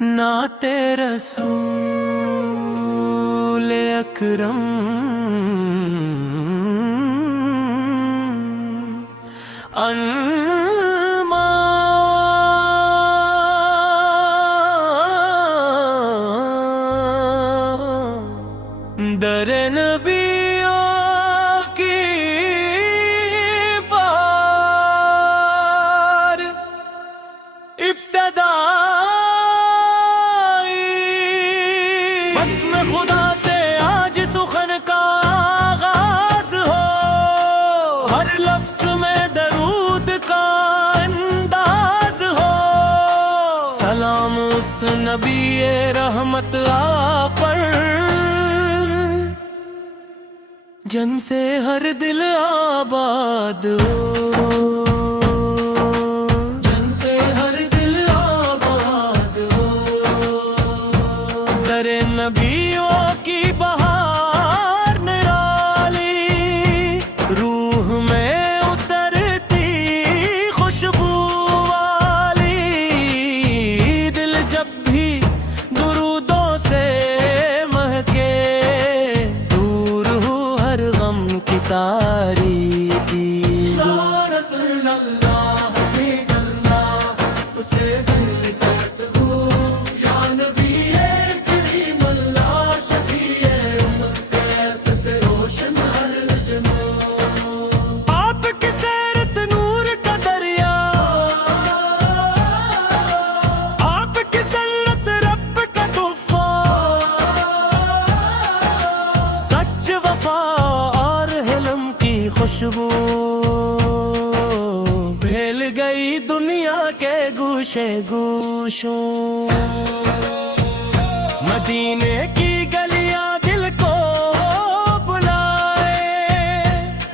نعت رسول اکرم در نبیوں کی بار ابتدا بسم خدا سے آج سخن کا آغاز ہو، ہر لفظ میں درود کا انداز ہو، سلام اس نبی رحمت آپ پر جن سے ہر دل آباد ہو، جن سے ہر دل آباد ہو، در نبیوں کی بہار نرالی، روح میں اترتی خوشبو والی، دل جب بھی درودوں سے مہکے، دور ہو ہر غم کی تاریکی۔ یا رسول اللہ حبیب اللہ اسے دل ترس ہو، یا نبی کریم اللہ شفیع امت سے روشن ہر جنو، آپ کی سیرت نور کا دریا، آپ کی سنت رب کا تحفہ، سچ وفا اور حلم کی خوشبو پھیل گئی دنیا کے گوشے گوشوں، مدینے کی گلیاں دل کو بلائے،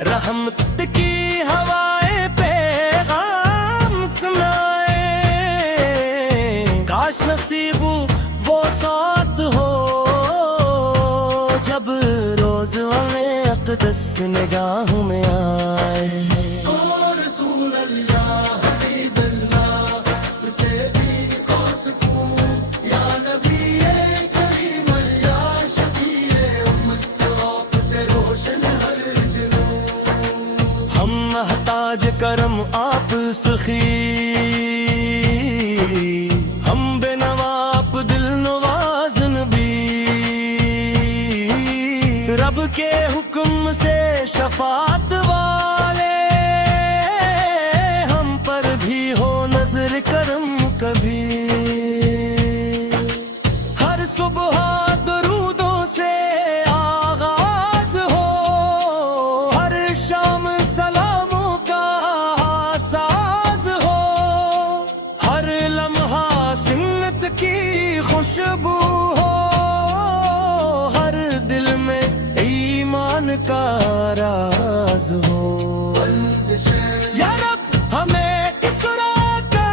رحمت کی ہوائیں پیغام سنائے، کاش نصیب وہ ساتھ ہو جب روز ہمیں اقدس نگاہ میں آئے۔ او رسول اللہ حبیب اللہ اسے بھی کو سکون، یا نبی کریم اللہ شفیع امت آپ سے روشن ہر جنو، ہم محتاج کرم آپ سخی، ہم بے نوا آپ دل نواز نبی، رب کے حکم سے شفاعت والے، ہم پر بھی ہو نظر کرم کبھی، ہر صبح درودوں سے آغاز ہو، ہر شام سلاموں کا ساز ہو، ہر لمحہ سنت کی خوشبو ہو، ہر دل میں ایمان کا راز ہو۔ یا رب ہمیں اقرا کا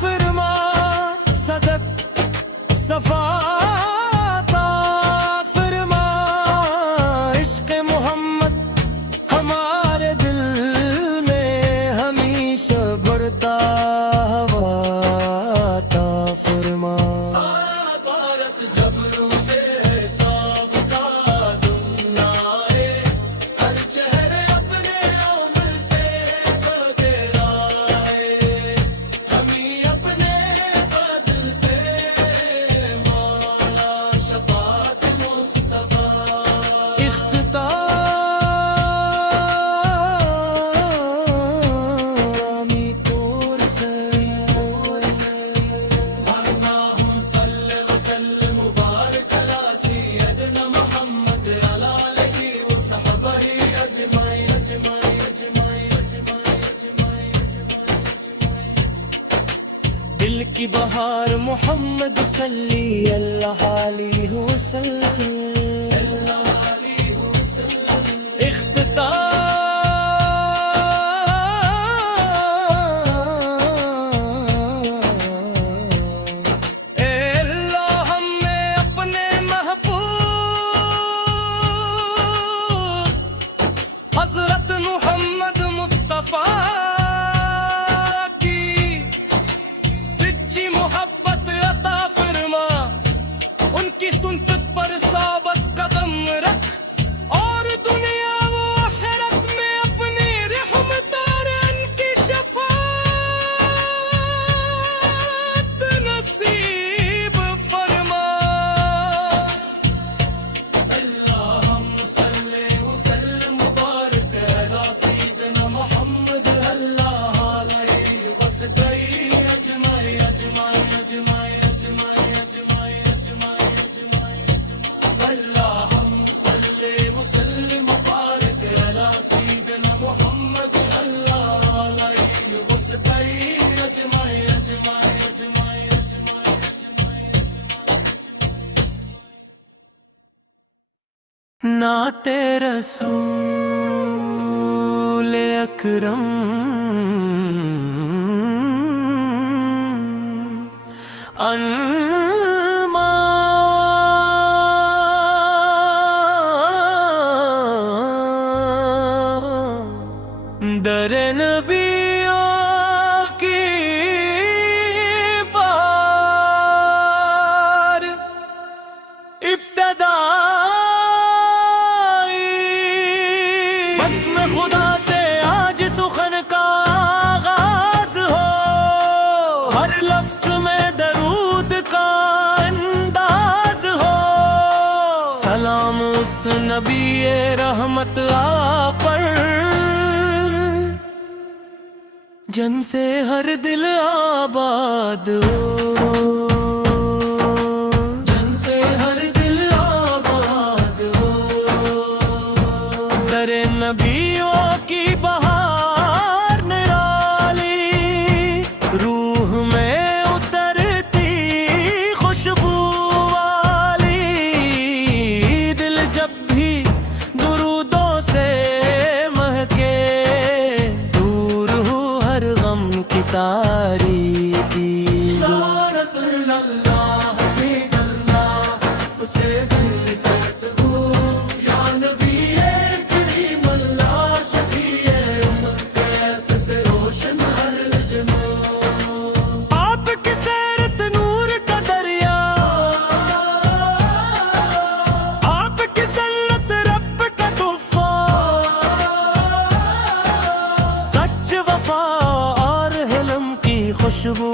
فرما، صدق صفا عطا فرما، عشق محمد ہمارے دل میں ہمیشہ بڑھتا ہوا عطا فرما۔ بارس جب روزے حساب کا دن آئے، ہر چہرے اپنے عمر سے بتلائے، ہمیں اپنے فضل سے مولا شفاعت مصطفیٰ، اختتامی طور سے اللہم صل وسلم مبارک علی سیدنا محمد علی آلہ وصحبہ اجمعین اجمعین اجمعین اجمعین اجمعین اجمعین۔ دل کی بہار محمد صلی اللہ علیہ وسلم، اے اللہ ہمیں اپنے محبوب حضرت محمد مصطفیٰ کی سچی محبت عطا نعت رسول اکرم در نبیوں کی بار ابتدائی بسم خدا سے آج سخن کا آغاز ہو، ہر لفظ میں درود کا انداز ہو، سلام اس نبی رحمت آپ پر جن سے ہر دل آباد ہو، جن سے ہر دل آباد ہو۔ در نبیوں کی بہار نرالی، روح میں اترتی خوشبو والی، دل جب بھی درودوں سے تاریکی یا رسول اللہ حبیب اللہ اسے دل تسبو، یا نبی کریم اللہ شفیع امت سے روشن ہر جنو، آپ کی سیرت نور کا دریا، آپ کی سنت رب کا تحفہ، سچ وفا خوشبو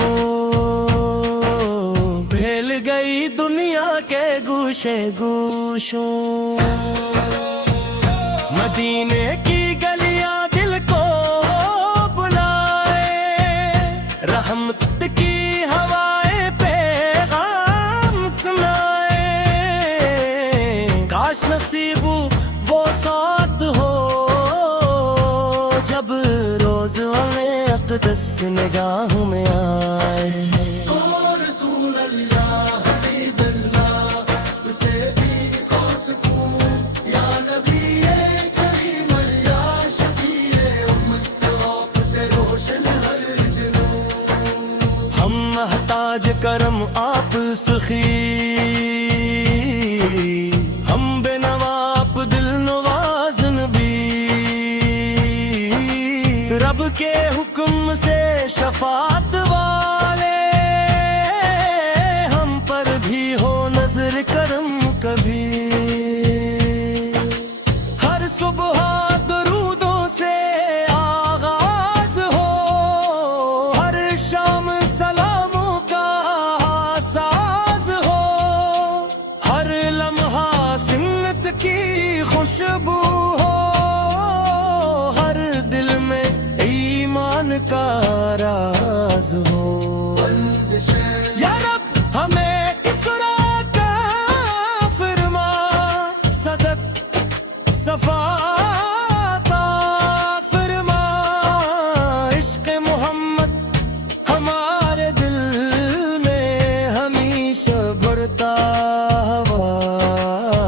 پھیل گئی دنیا کے گوشے گوشوں، مدینے کی گلیاں دل کو بلائے، رحمت کی ہوائیں پیغام سنائے، کاش نصیب وہ ساتھ ہو جب روز اقدس نگاہ میں آئے، او رسول اللہ حبیب اللہ اسے بھی قوس کو، یا نبی کریم اللہ شفیع امت آپ سے روشن ہر جنو، ہم محتاج کرم آپ سخی، ہم بے نوا آپ دل نواز نبی، رب کے حکم سے شفاعت والے، ہم پر بھی ہو نظر کرم کبھی، ہر صبح درودوں سے آغاز ہو، ہر شام سلاموں کا ساز ہو، ہر لمحہ سنت کی خوشبو ہو، کا راز ہو، یا رب ہمیں اقرا کا فرما، صدق صفا عطا فرما، عشق محمد ہمارے دل میں ہمیشہ بڑھتا ہوا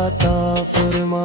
عطا فرما،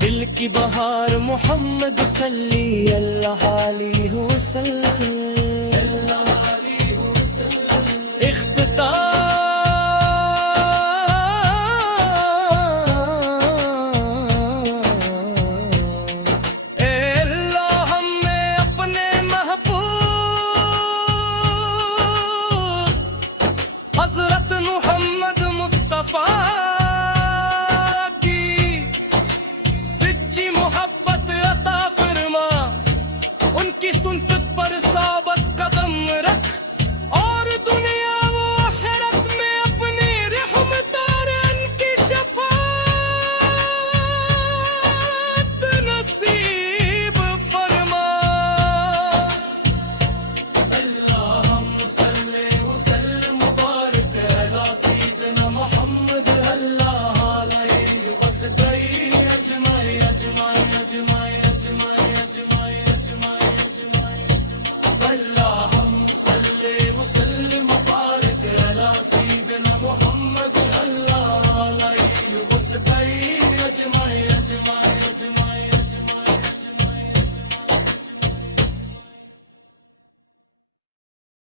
دل کی بہار محمد صلی اللہ علیہ وسلم،